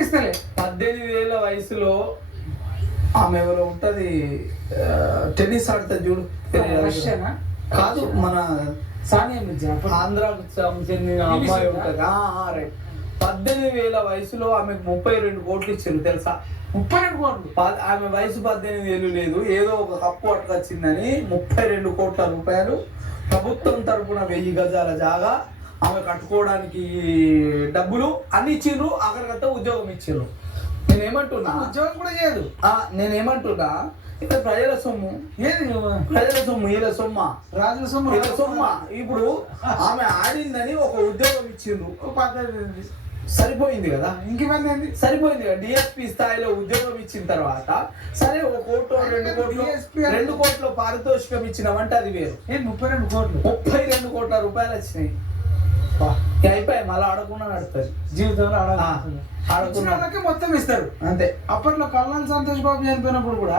ఇస్తలే పద్దెనిమిది వేల వయసులో ఆమె ఎవరో ఉంటది టెన్నిస్ ఆడుతుంది చూడు. కాదు మన సానియా మిర్జా? ఆంధ్రాకు చెందిన అమ్మాయి ఉంటది. రైట్ పద్దెనిమిది వేల వయసులో ఆమెకు ముప్పై రెండు కోట్లు ఇచ్చారు తెలుసా? ముప్పై రెండు కోట్లు? ఆమె వయసు పద్దెనిమిది ఏళ్ళు లేదు. ఏదో ఒక కప్పు అట్టుకొచ్చిందని ముప్పై రెండు కోట్ల రూపాయలు ప్రభుత్వం తరపున వెయ్యి గజాల జాగా ఆమె కట్టుకోవడానికి డబ్బులు అన్ని ఇచ్చిండ్రు అక్కడికంతా ఉద్యోగం ఇచ్చిండ్రు. నేనేమంటున్నా? ఉద్యోగం కూడా చేయదు. ఆ, నేనేమంటున్నా? ఇక్కడ ప్రజల సొమ్ము. ఏది ప్రజల సొమ్ము వీళ్ళ సొమ్మ. రాజుల సొమ్ము వీళ్ళ సొమ్మ. ఇప్పుడు ఆమె ఆడిందని ఒక ఉద్యోగం ఇచ్చిండ్రు. సరిపోయింది కదా? ఇంకేమైంది సరిపోయింది కదా? డిఎస్పి స్థాయిలో ఉద్యోగం ఇచ్చిన తర్వాత సరే ఒక కోట్లు రెండు కోట్లు రెండు కోట్ల పారితోషికం ఇచ్చినామంటే అది వేరు. ముప్పై రెండు కోట్లు. ముప్పై రెండు కోట్ల రూపాయలు వచ్చినాయి. అయిపోయాయి మళ్ళీ ఆడకుండా నడుతుంది జీవితంలో ఆడకుండా. మొత్తం ఇస్తారు. అంతే. అప్పట్లో కళ్యాణ్ సంతోష్ బాబు చనిపోయినప్పుడు కూడా